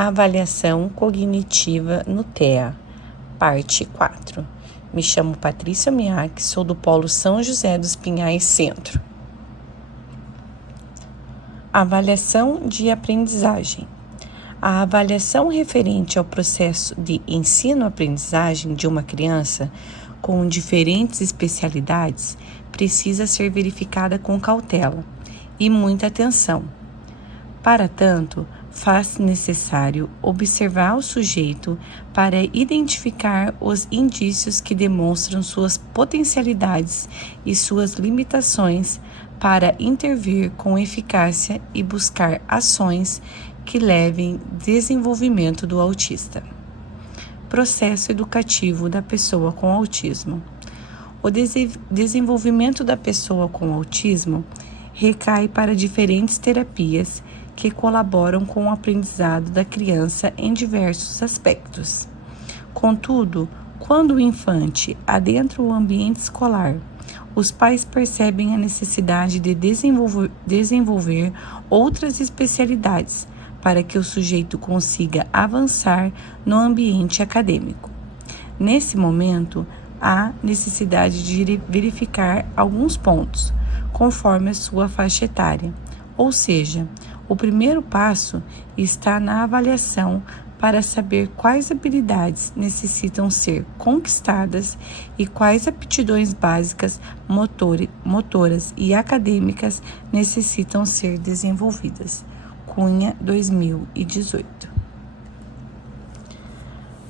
A avaliação cognitiva no TEA, parte 4. Me chamo Patrícia Miak, sou do Polo São José dos Pinhais Centro. Avaliação de aprendizagem. A avaliação referente ao processo de ensino-aprendizagem de uma criança com diferentes especialidades precisa ser verificada com cautela e muita atenção. Para tanto, faz-se necessário observar o sujeito para identificar os indícios que demonstram suas potencialidades e suas limitações para intervir com eficácia e buscar ações que levem ao desenvolvimento do autista. Processo educativo da pessoa com autismo. O desenvolvimento da pessoa com autismo recai para diferentes terapias que colaboram com o aprendizado da criança em diversos aspectos. Contudo, quando o infante adentra o ambiente escolar, os pais percebem a necessidade de desenvolver outras especialidades para que o sujeito consiga avançar no ambiente acadêmico. Nesse momento, há necessidade de verificar alguns pontos, conforme a sua faixa etária, ou seja, o primeiro passo está na avaliação para saber quais habilidades necessitam ser conquistadas e quais aptidões básicas, motoras e acadêmicas necessitam ser desenvolvidas. Cunha, 2018.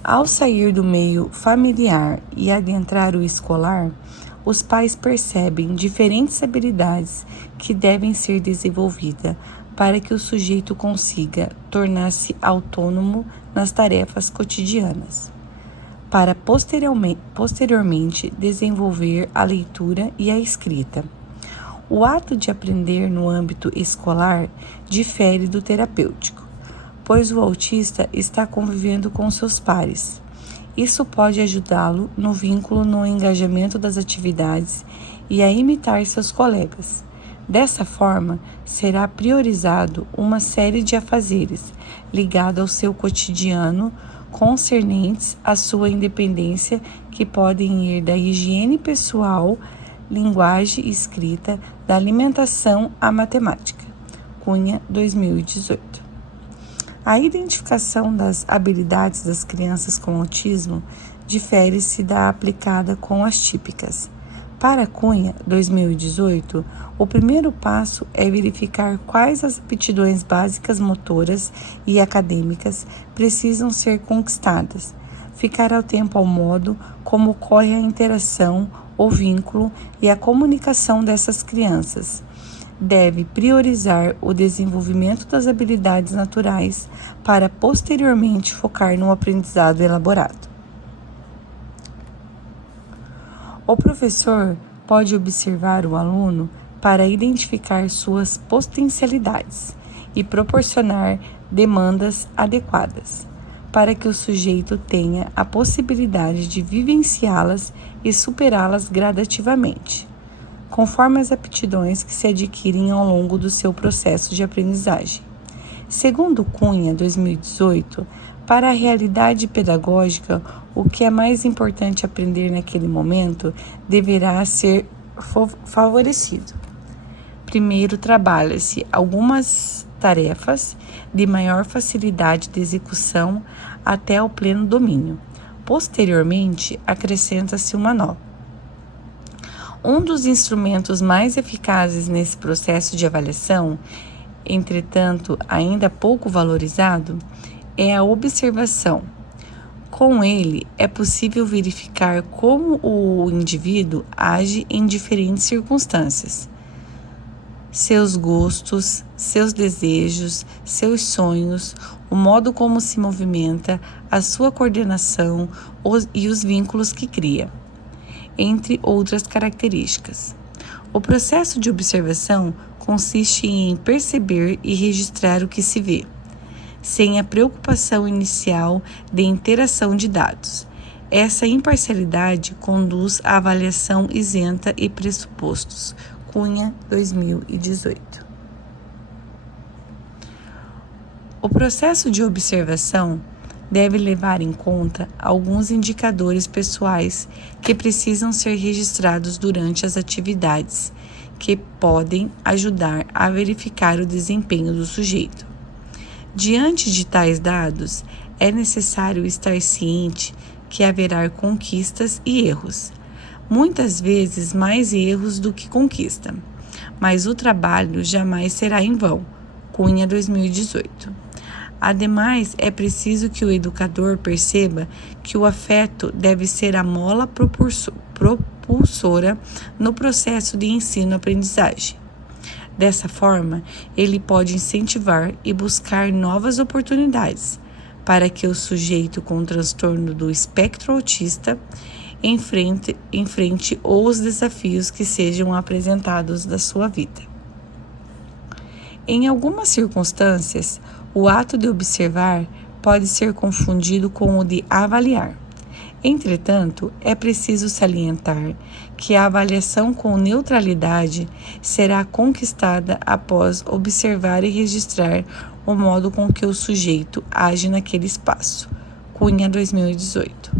Ao sair do meio familiar e adentrar o escolar, os pais percebem diferentes habilidades que devem ser desenvolvidas para que o sujeito consiga tornar-se autônomo nas tarefas cotidianas, para posteriormente desenvolver a leitura e a escrita. O ato de aprender no âmbito escolar difere do terapêutico, pois o autista está convivendo com seus pares. Isso pode ajudá-lo no vínculo no engajamento das atividades e a imitar seus colegas. Dessa forma, será priorizado uma série de afazeres ligados ao seu cotidiano, concernentes à sua independência, que podem ir da higiene pessoal, linguagem e escrita, da alimentação à matemática. Cunha, 2018. A identificação das habilidades das crianças com autismo difere-se da aplicada com as típicas. Para Cunha, 2018, o primeiro passo é verificar quais as aptidões básicas motoras e acadêmicas precisam ser conquistadas, ficar atento ao modo como ocorre a interação, o vínculo e a comunicação dessas crianças. Deve priorizar o desenvolvimento das habilidades naturais para posteriormente focar no aprendizado elaborado. O professor pode observar o aluno para identificar suas potencialidades e proporcionar demandas adequadas, para que o sujeito tenha a possibilidade de vivenciá-las e superá-las gradativamente, conforme as aptidões que se adquirem ao longo do seu processo de aprendizagem. Segundo Cunha, 2018, para a realidade pedagógica, o que é mais importante aprender naquele momento deverá ser favorecido. Primeiro, trabalha-se algumas tarefas de maior facilidade de execução até o pleno domínio. Posteriormente, acrescenta-se uma nova. Um dos instrumentos mais eficazes nesse processo de avaliação, entretanto ainda pouco valorizado, é a observação. Com ele, é possível verificar como o indivíduo age em diferentes circunstâncias. Seus gostos, seus desejos, seus sonhos, o modo como se movimenta, a sua coordenação e os vínculos que cria, entre outras características. O processo de observação consiste em perceber e registrar o que se vê, sem a preocupação inicial de interação de dados. Essa imparcialidade conduz à avaliação isenta e pressupostos. Cunha, 2018. O processo de observação deve levar em conta alguns indicadores pessoais que precisam ser registrados durante as atividades, que podem ajudar a verificar o desempenho do sujeito. Diante de tais dados, é necessário estar ciente que haverá conquistas e erros. Muitas vezes mais erros do que conquista, mas o trabalho jamais será em vão. Cunha 2018. Ademais, é preciso que o educador perceba que o afeto deve ser a mola propulsora no processo de ensino-aprendizagem. Dessa forma, ele pode incentivar e buscar novas oportunidades para que o sujeito com transtorno do espectro autista enfrente os desafios que sejam apresentados da sua vida. Em algumas circunstâncias, o ato de observar pode ser confundido com o de avaliar. Entretanto, é preciso salientar que a avaliação com neutralidade será conquistada após observar e registrar o modo com que o sujeito age naquele espaço. Cunha 2018.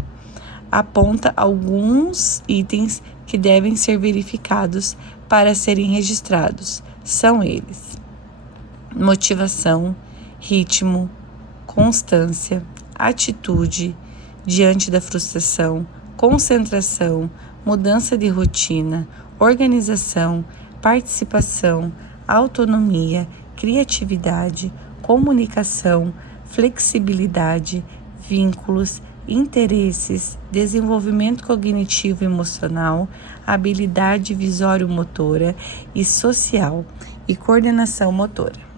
Aponta alguns itens que devem ser verificados para serem registrados. São eles: motivação, ritmo, constância, atitude diante da frustração, concentração, mudança de rotina, organização, participação, autonomia, criatividade, comunicação, flexibilidade, vínculos, interesses, desenvolvimento cognitivo e emocional, habilidade visório-motora e social e coordenação motora.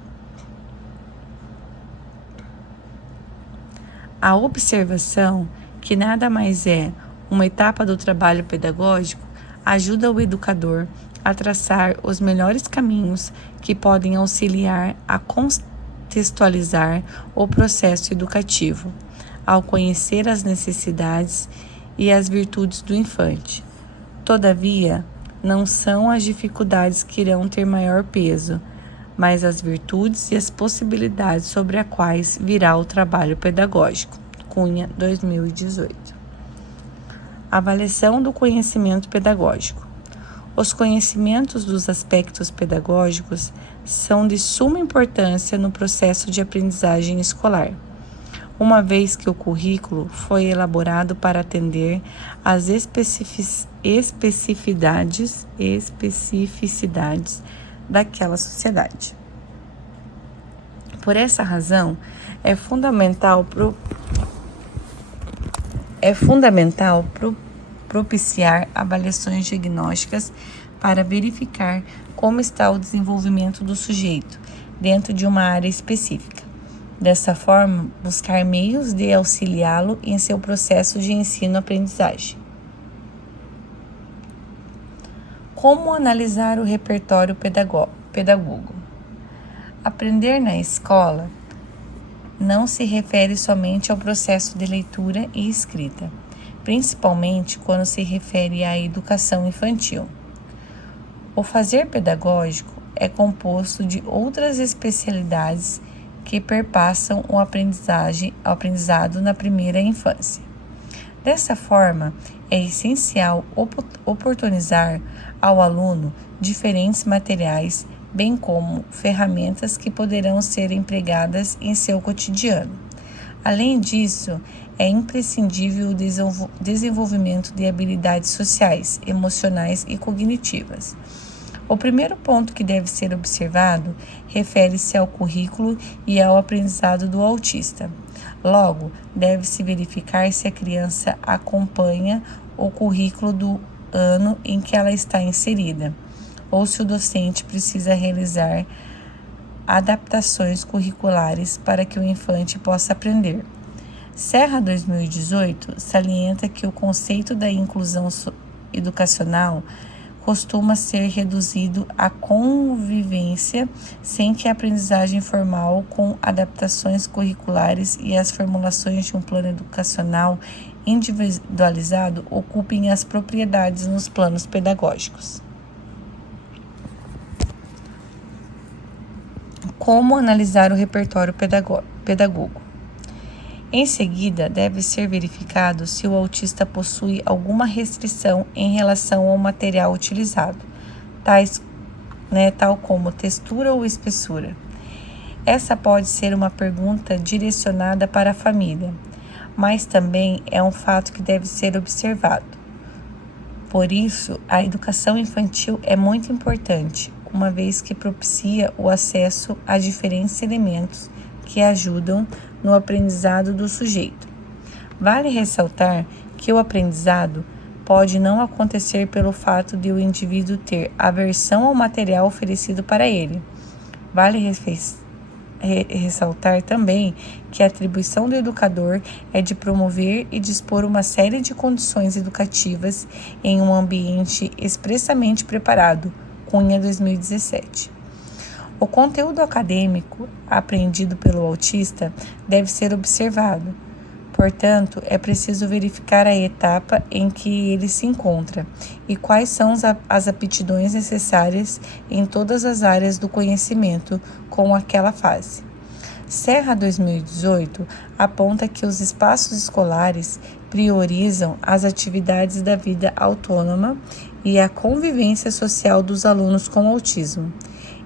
A observação, que nada mais é uma etapa do trabalho pedagógico, ajuda o educador a traçar os melhores caminhos que podem auxiliar a contextualizar o processo educativo, ao conhecer as necessidades e as virtudes do infante. Todavia, não são as dificuldades que irão ter maior peso, mas as virtudes e as possibilidades sobre as quais virá o trabalho pedagógico. Cunha, 2018. Avaliação do conhecimento pedagógico. Os conhecimentos dos aspectos pedagógicos são de suma importância no processo de aprendizagem escolar, uma vez que o currículo foi elaborado para atender às especificidades daquela sociedade. Por essa razão, é fundamental propiciar avaliações diagnósticas para verificar como está o desenvolvimento do sujeito dentro de uma área específica. Dessa forma, buscar meios de auxiliá-lo em seu processo de ensino-aprendizagem. Como analisar o repertório pedagogo? Aprender na escola não se refere somente ao processo de leitura e escrita, principalmente quando se refere à educação infantil. O fazer pedagógico é composto de outras especialidades que perpassam o aprendizado na primeira infância. Dessa forma, é essencial oportunizar ao aluno diferentes materiais, bem como ferramentas que poderão ser empregadas em seu cotidiano. Além disso, é imprescindível o desenvolvimento de habilidades sociais, emocionais e cognitivas. O primeiro ponto que deve ser observado refere-se ao currículo e ao aprendizado do autista. Logo, deve-se verificar se a criança acompanha o currículo do ano em que ela está inserida, ou se o docente precisa realizar adaptações curriculares para que o infante possa aprender. Serra 2018 salienta que o conceito da inclusão educacional costuma ser reduzido à convivência sem que a aprendizagem formal com adaptações curriculares e as formulações de um plano educacional individualizado ocupem as propriedades nos planos pedagógicos. Como analisar o repertório pedagogo? Em seguida, deve ser verificado se o autista possui alguma restrição em relação ao material utilizado, tal como textura ou espessura. Essa pode ser uma pergunta direcionada para a família, mas também é um fato que deve ser observado. Por isso, a educação infantil é muito importante, uma vez que propicia o acesso a diferentes elementos que ajudam no aprendizado do sujeito. Vale ressaltar que o aprendizado pode não acontecer pelo fato de o indivíduo ter aversão ao material oferecido para ele. Vale ressaltar também que a atribuição do educador é de promover e dispor uma série de condições educativas em um ambiente expressamente preparado, Cunha 2017. O conteúdo acadêmico aprendido pelo autista deve ser observado. Portanto, é preciso verificar a etapa em que ele se encontra e quais são as aptidões necessárias em todas as áreas do conhecimento com aquela fase. Serra 2018 aponta que os espaços escolares priorizam as atividades da vida autônoma e a convivência social dos alunos com autismo,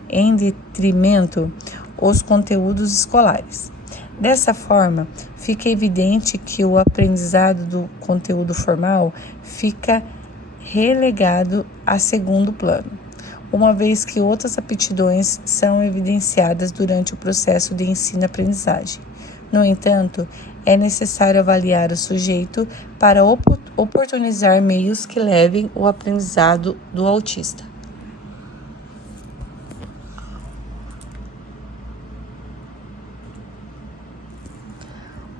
em detrimento aos conteúdos escolares. Dessa forma, fica evidente que o aprendizado do conteúdo formal fica relegado a segundo plano, uma vez que outras aptidões são evidenciadas durante o processo de ensino-aprendizagem. No entanto, é necessário avaliar o sujeito para oportunizar meios que levem o aprendizado do autista.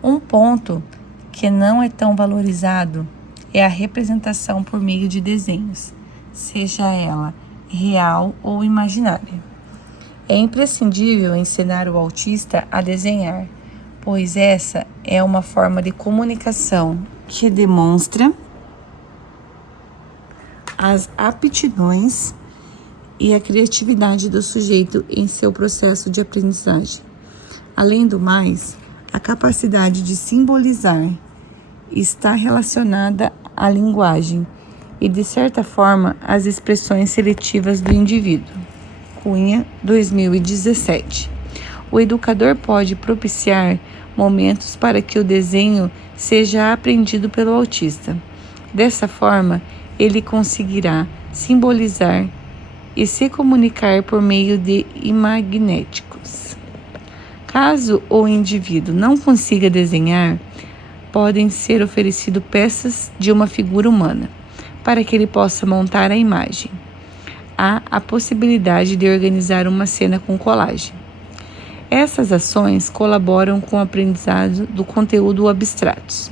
Um ponto que não é tão valorizado é a representação por meio de desenhos, seja ela real ou imaginária. É imprescindível ensinar o autista a desenhar, pois essa é uma forma de comunicação que demonstra as aptidões e a criatividade do sujeito em seu processo de aprendizagem. Além do mais, a capacidade de simbolizar está relacionada à linguagem e, de certa forma, às expressões seletivas do indivíduo. Cunha, 2017. O educador pode propiciar momentos para que o desenho seja aprendido pelo autista. Dessa forma, ele conseguirá simbolizar e se comunicar por meio de imagnéticos. Caso o indivíduo não consiga desenhar, podem ser oferecidas peças de uma figura humana, para que ele possa montar a imagem. Há a possibilidade de organizar uma cena com colagem. Essas ações colaboram com o aprendizado do conteúdo abstratos.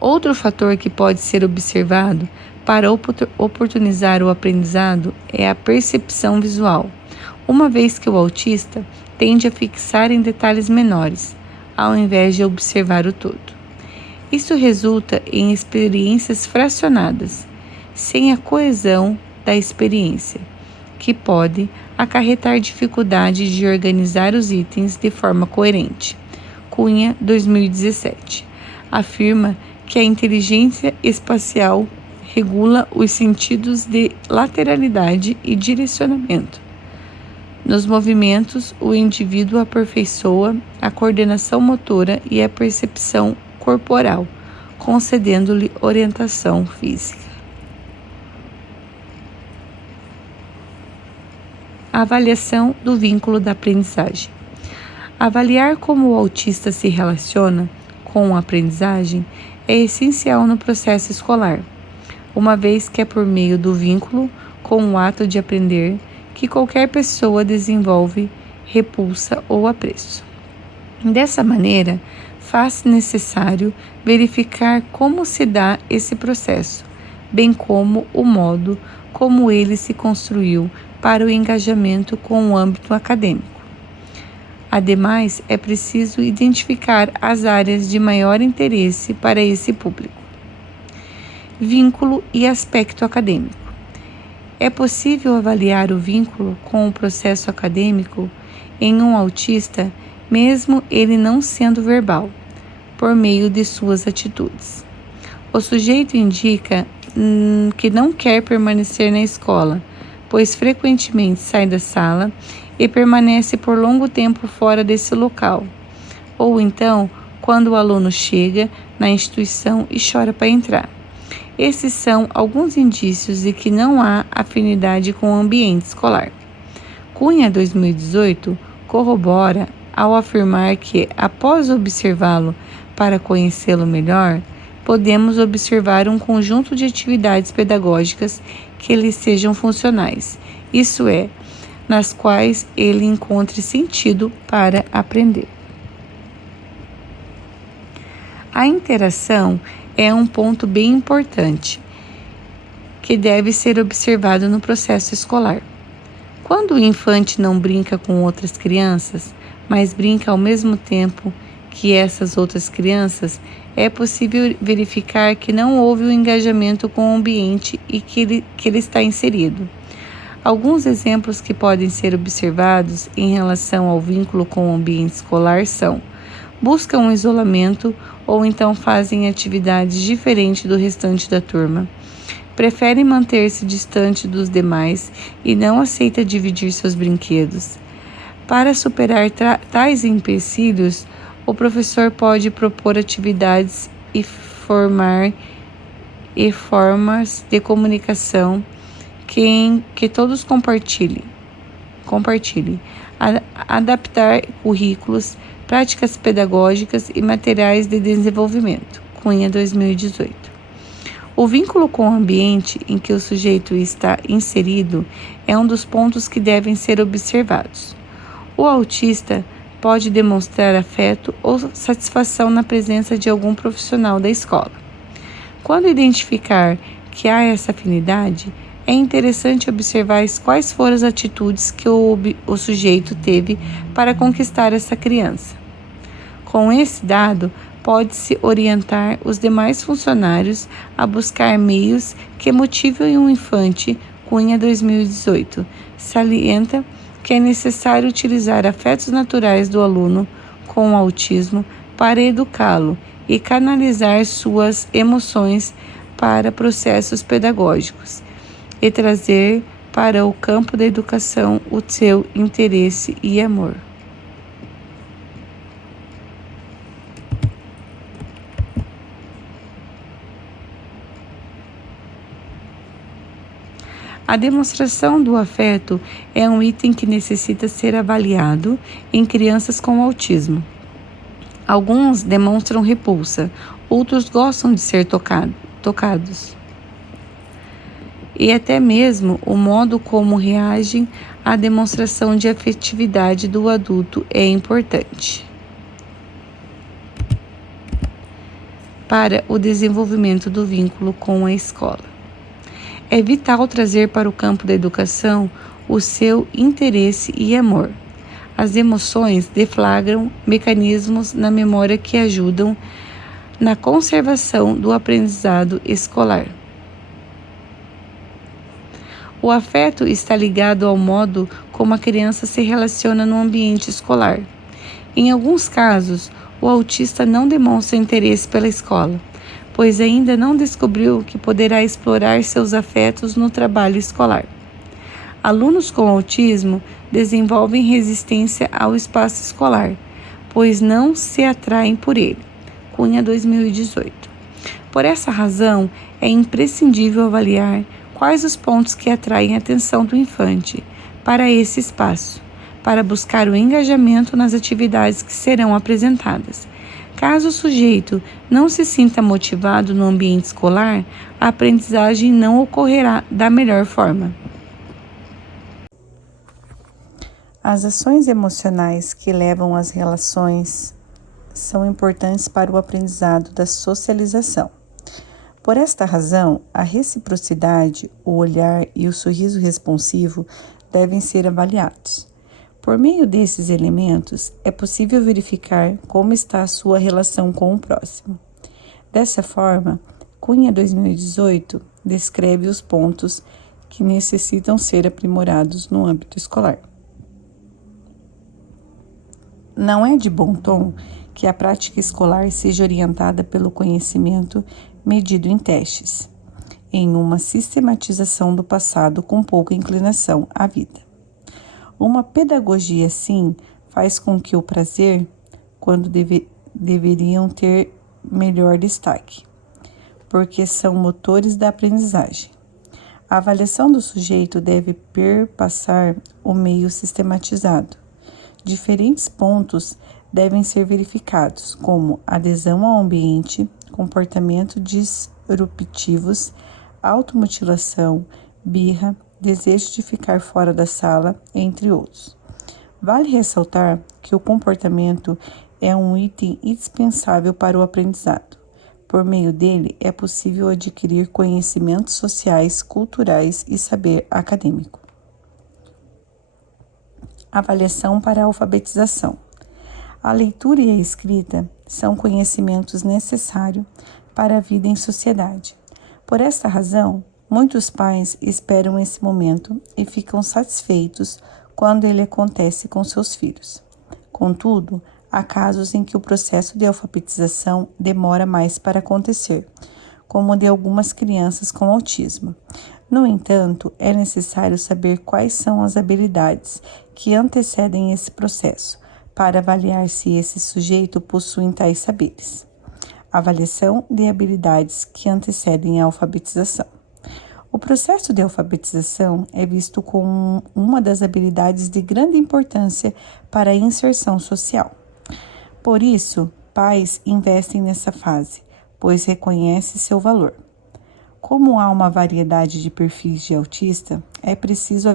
Outro fator que pode ser observado para oportunizar o aprendizado é a percepção visual, uma vez que o autista tende a fixar em detalhes menores, ao invés de observar o todo. Isso resulta em experiências fracionadas, sem a coesão da experiência, que pode acarretar dificuldade de organizar os itens de forma coerente. Cunha, 2017, afirma que a inteligência espacial regula os sentidos de lateralidade e direcionamento. Nos movimentos, o indivíduo aperfeiçoa a coordenação motora e a percepção corporal, concedendo-lhe orientação física. A avaliação do vínculo da aprendizagem. Avaliar como o autista se relaciona com a aprendizagem é essencial no processo escolar, uma vez que é por meio do vínculo com o ato de aprender que qualquer pessoa desenvolve repulsa ou apreço. Dessa maneira, faz-se necessário verificar como se dá esse processo, bem como o modo como ele se construiu para o engajamento com o âmbito acadêmico. Ademais, é preciso identificar as áreas de maior interesse para esse público. Vínculo e aspecto acadêmico. É possível avaliar o vínculo com o processo acadêmico em um autista, mesmo ele não sendo verbal, por meio de suas atitudes. O sujeito indica que não quer permanecer na escola, pois frequentemente sai da sala e permanece por longo tempo fora desse local. Ou então, quando o aluno chega na instituição e chora para entrar. Esses são alguns indícios de que não há afinidade com o ambiente escolar. Cunha 2018 corrobora ao afirmar que, após observá-lo para conhecê-lo melhor, podemos observar um conjunto de atividades pedagógicas que lhe sejam funcionais, isso é, nas quais ele encontre sentido para aprender. A interação é um ponto bem importante que deve ser observado no processo escolar. Quando o infante não brinca com outras crianças, mas brinca ao mesmo tempo que essas outras crianças, é possível verificar que não houve um engajamento com o ambiente e que ele está inserido. Alguns exemplos que podem ser observados em relação ao vínculo com o ambiente escolar são: buscam um isolamento ou então fazem atividades diferentes do restante da turma. Preferem manter-se distante dos demais e não aceita dividir seus brinquedos. Para superar tais empecilhos, o professor pode propor atividades e formas de comunicação que todos compartilhem. Adaptar currículos, práticas pedagógicas e materiais de desenvolvimento. Cunha 2018. O vínculo com o ambiente em que o sujeito está inserido é um dos pontos que devem ser observados. O autista pode demonstrar afeto ou satisfação na presença de algum profissional da escola. Quando identificar que há essa afinidade, é interessante observar quais foram as atitudes que o sujeito teve para conquistar essa criança. Com esse dado, pode-se orientar os demais funcionários a buscar meios que motivem um infante. Cunha 2018 salienta que é necessário utilizar afetos naturais do aluno com autismo para educá-lo e canalizar suas emoções para processos pedagógicos e trazer para o campo da educação o seu interesse e amor. A demonstração do afeto é um item que necessita ser avaliado em crianças com autismo. Alguns demonstram repulsa, outros gostam de ser tocados. E até mesmo o modo como reagem à demonstração de afetividade do adulto é importante para o desenvolvimento do vínculo com a escola. É vital trazer para o campo da educação o seu interesse e amor. As emoções deflagram mecanismos na memória que ajudam na conservação do aprendizado escolar. O afeto está ligado ao modo como a criança se relaciona no ambiente escolar. Em alguns casos, o autista não demonstra interesse pela escola, pois ainda não descobriu que poderá explorar seus afetos no trabalho escolar. Alunos com autismo desenvolvem resistência ao espaço escolar, pois não se atraem por ele. Cunha 2018. Por essa razão, é imprescindível avaliar quais os pontos que atraem a atenção do infante para esse espaço, para buscar o engajamento nas atividades que serão apresentadas. Caso o sujeito não se sinta motivado no ambiente escolar, a aprendizagem não ocorrerá da melhor forma. As ações emocionais que levam às relações são importantes para o aprendizado da socialização. Por esta razão, a reciprocidade, o olhar e o sorriso responsivo devem ser avaliados. Por meio desses elementos, é possível verificar como está a sua relação com o próximo. Dessa forma, Cunha 2018 descreve os pontos que necessitam ser aprimorados no âmbito escolar. Não é de bom tom que a prática escolar seja orientada pelo conhecimento medido em testes, em uma sistematização do passado com pouca inclinação à vida. Uma pedagogia assim faz com que o prazer, quando deveriam ter melhor destaque, porque são motores da aprendizagem. A avaliação do sujeito deve perpassar o meio sistematizado. Diferentes pontos devem ser verificados, como adesão ao ambiente, comportamento disruptivos, automutilação, birra, desejo de ficar fora da sala, entre outros. Vale ressaltar que o comportamento é um item indispensável para o aprendizado. Por meio dele, é possível adquirir conhecimentos sociais, culturais e saber acadêmico. Avaliação para a alfabetização. A leitura e a escrita são conhecimentos necessários para a vida em sociedade. Por esta razão, muitos pais esperam esse momento e ficam satisfeitos quando ele acontece com seus filhos. Contudo, há casos em que o processo de alfabetização demora mais para acontecer, como o de algumas crianças com autismo. No entanto, é necessário saber quais são as habilidades que antecedem esse processo, para avaliar se esse sujeito possui tais saberes. Avaliação de habilidades que antecedem a alfabetização. O processo de alfabetização é visto como uma das habilidades de grande importância para a inserção social. Por isso, pais investem nessa fase, pois reconhecem seu valor. Como há uma variedade de perfis de autista, é preciso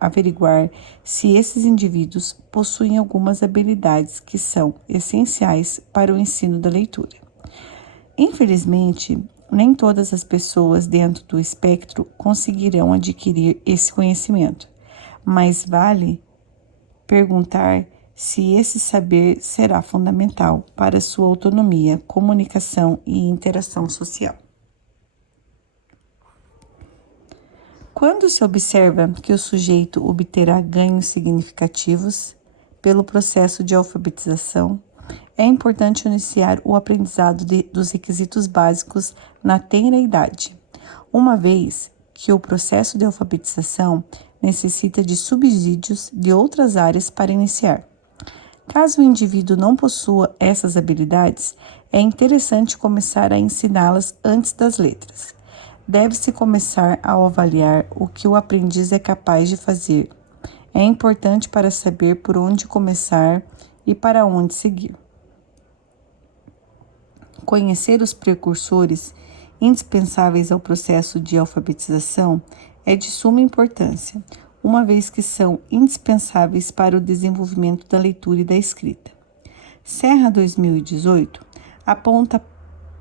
averiguar se esses indivíduos possuem algumas habilidades que são essenciais para o ensino da leitura. Infelizmente, nem todas as pessoas dentro do espectro conseguirão adquirir esse conhecimento, mas vale perguntar se esse saber será fundamental para sua autonomia, comunicação e interação social. Quando se observa que o sujeito obterá ganhos significativos pelo processo de alfabetização, é importante iniciar o aprendizado dos requisitos básicos na tenra idade, uma vez que o processo de alfabetização necessita de subsídios de outras áreas para iniciar. Caso o indivíduo não possua essas habilidades, é interessante começar a ensiná-las antes das letras. Deve-se começar a avaliar o que o aprendiz é capaz de fazer. É importante para saber por onde começar e para onde seguir. Conhecer os precursores indispensáveis ao processo de alfabetização é de suma importância, uma vez que são indispensáveis para o desenvolvimento da leitura e da escrita. Serra 2018 aponta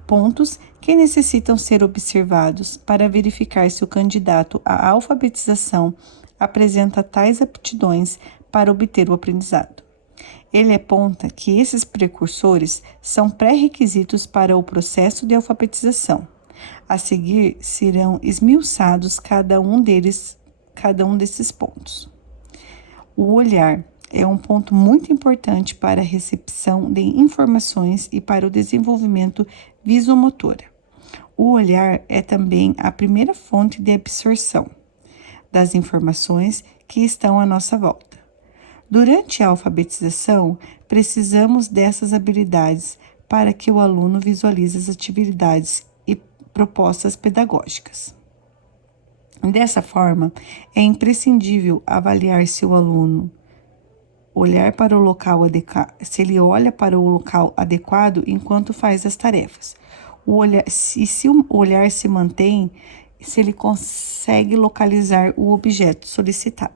pontos que necessitam ser observados para verificar se o candidato à alfabetização apresenta tais aptidões para obter o aprendizado. Ele aponta que esses precursores são pré-requisitos para o processo de alfabetização. A seguir serão esmiuçados cada um desses pontos. O olhar é um ponto muito importante para a recepção de informações e para o desenvolvimento visomotora. O olhar é também a primeira fonte de absorção das informações que estão à nossa volta. Durante a alfabetização, precisamos dessas habilidades para que o aluno visualize as atividades e propostas pedagógicas. Dessa forma, é imprescindível avaliar se o aluno se ele olha para o local adequado enquanto faz as tarefas. Se o olhar se mantém, se ele consegue localizar o objeto solicitado.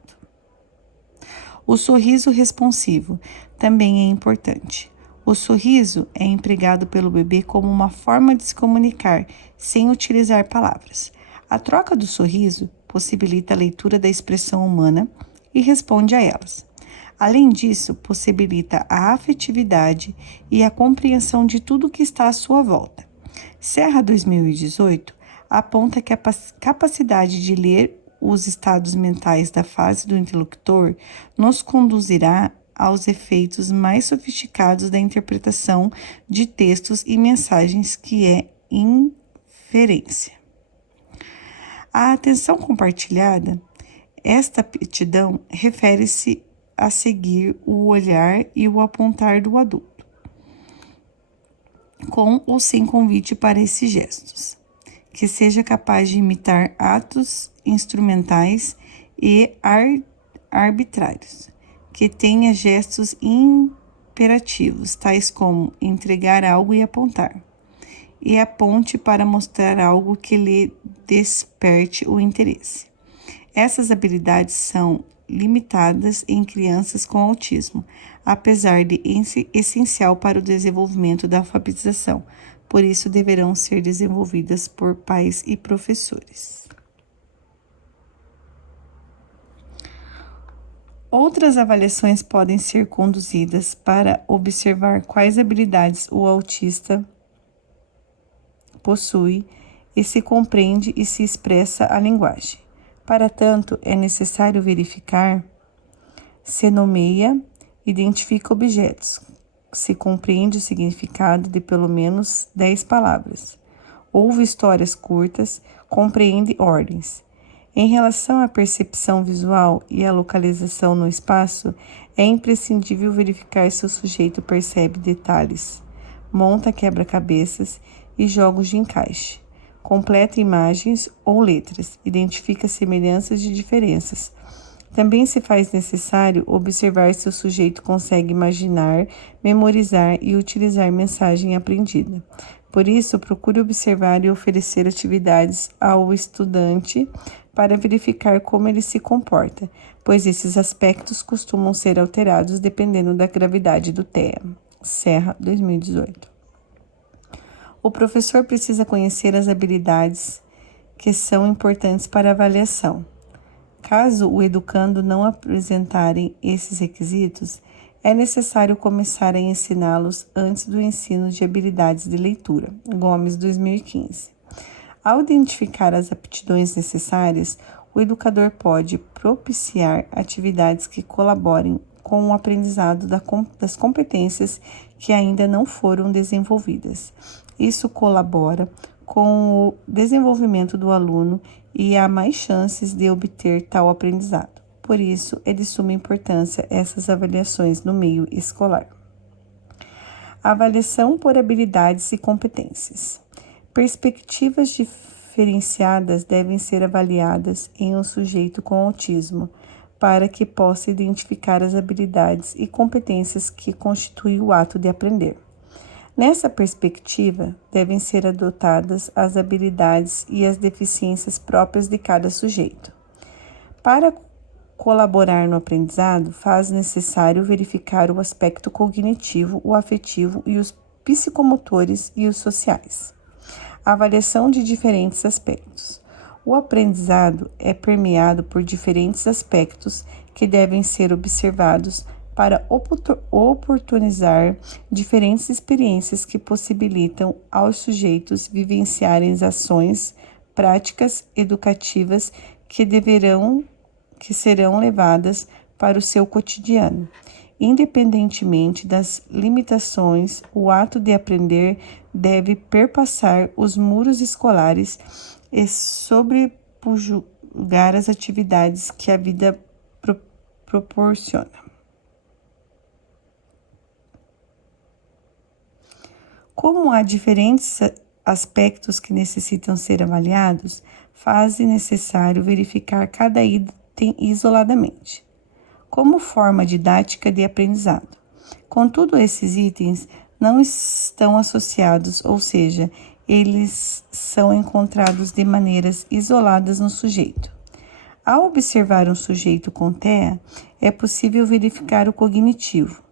O sorriso responsivo também é importante. O sorriso é empregado pelo bebê como uma forma de se comunicar, sem utilizar palavras. A troca do sorriso possibilita a leitura da expressão humana e responde a elas. Além disso, possibilita a afetividade e a compreensão de tudo que está à sua volta. Serra 2018 aponta que a capacidade de ler os estados mentais da fase do interlocutor nos conduzirá aos efeitos mais sofisticados da interpretação de textos e mensagens, que é inferência. A atenção compartilhada, esta aptidão refere-se a seguir o olhar e o apontar do adulto, com ou sem convite para esses gestos, que seja capaz de imitar atos instrumentais e arbitrários, que tenha gestos imperativos, tais como entregar algo e apontar, e aponte para mostrar algo que lhe desperte o interesse. Essas habilidades são limitadas em crianças com autismo, apesar de essencial para o desenvolvimento da alfabetização. Por isso, deverão ser desenvolvidas por pais e professores. Outras avaliações podem ser conduzidas para observar quais habilidades o autista possui e se compreende e se expressa a linguagem. Para tanto, é necessário verificar se nomeia, identifica objetos, se compreende o significado de pelo menos 10 palavras, ouve histórias curtas, compreende ordens. Em relação à percepção visual e à localização no espaço, é imprescindível verificar se o sujeito percebe detalhes, monta quebra-cabeças e jogos de encaixe, completa imagens ou letras, identifica semelhanças e diferenças. Também se faz necessário observar se o sujeito consegue imaginar, memorizar e utilizar mensagem aprendida. Por isso, procure observar e oferecer atividades ao estudante para verificar como ele se comporta, pois esses aspectos costumam ser alterados dependendo da gravidade do TEA. Serra, 2018. O professor precisa conhecer as habilidades que são importantes para a avaliação. Caso o educando não apresentarem esses requisitos, é necessário começar a ensiná-los antes do ensino de habilidades de leitura. Gomes, 2015. Ao identificar as aptidões necessárias, o educador pode propiciar atividades que colaborem com o aprendizado das competências que ainda não foram desenvolvidas. Isso colabora com o desenvolvimento do aluno e há mais chances de obter tal aprendizado. Por isso, é de suma importância essas avaliações no meio escolar. Avaliação por habilidades e competências. Perspectivas diferenciadas devem ser avaliadas em um sujeito com autismo, para que possa identificar as habilidades e competências que constituem o ato de aprender. Nessa perspectiva, devem ser adotadas as habilidades e as deficiências próprias de cada sujeito. Para colaborar no aprendizado, faz necessário verificar o aspecto cognitivo, o afetivo e os psicomotores e os sociais. Avaliação de diferentes aspectos. O aprendizado é permeado por diferentes aspectos que devem ser observados para oportunizar diferentes experiências que possibilitam aos sujeitos vivenciarem ações, práticas educativas que serão levadas para o seu cotidiano. Independentemente das limitações, o ato de aprender deve perpassar os muros escolares e sobrepujar as atividades que a vida proporciona. Como há diferentes aspectos que necessitam ser avaliados, faz-se necessário verificar cada item isoladamente, como forma didática de aprendizado. Contudo, esses itens não estão associados, ou seja, eles são encontrados de maneiras isoladas no sujeito. Ao observar um sujeito com TEA, é possível verificar o cognitivo.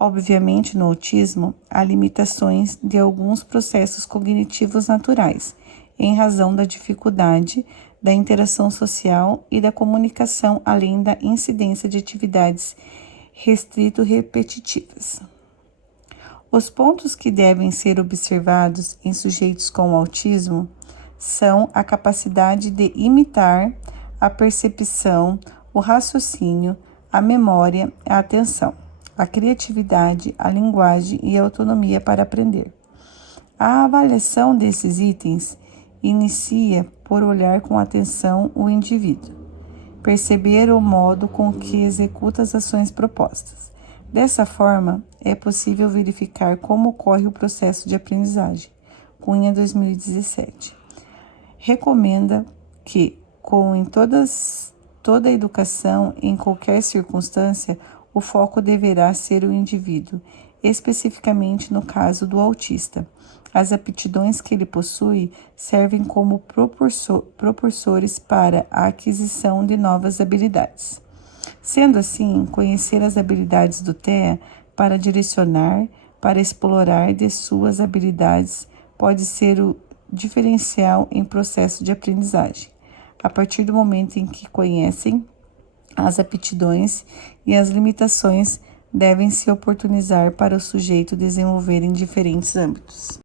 Obviamente, no autismo, há limitações de alguns processos cognitivos naturais, em razão da dificuldade da interação social e da comunicação, além da incidência de atividades restrito-repetitivas. Os pontos que devem ser observados em sujeitos com autismo são a capacidade de imitar, a percepção, o raciocínio, a memória, a atenção. a criatividade, a linguagem e a autonomia para aprender. A avaliação desses itens inicia por olhar com atenção o indivíduo, perceber o modo com que executa as ações propostas. Dessa forma, é possível verificar como ocorre o processo de aprendizagem. Cunha, 2017. Recomenda que, como em toda a educação, em qualquer circunstância, o foco deverá ser o indivíduo, especificamente no caso do autista. As aptidões que ele possui servem como propulsores para a aquisição de novas habilidades. Sendo assim, conhecer as habilidades do TEA para direcionar, para explorar de suas habilidades pode ser o diferencial em processo de aprendizagem. A partir do momento em que conhecem as aptidões e as limitações devem se oportunizar para o sujeito desenvolver em diferentes âmbitos.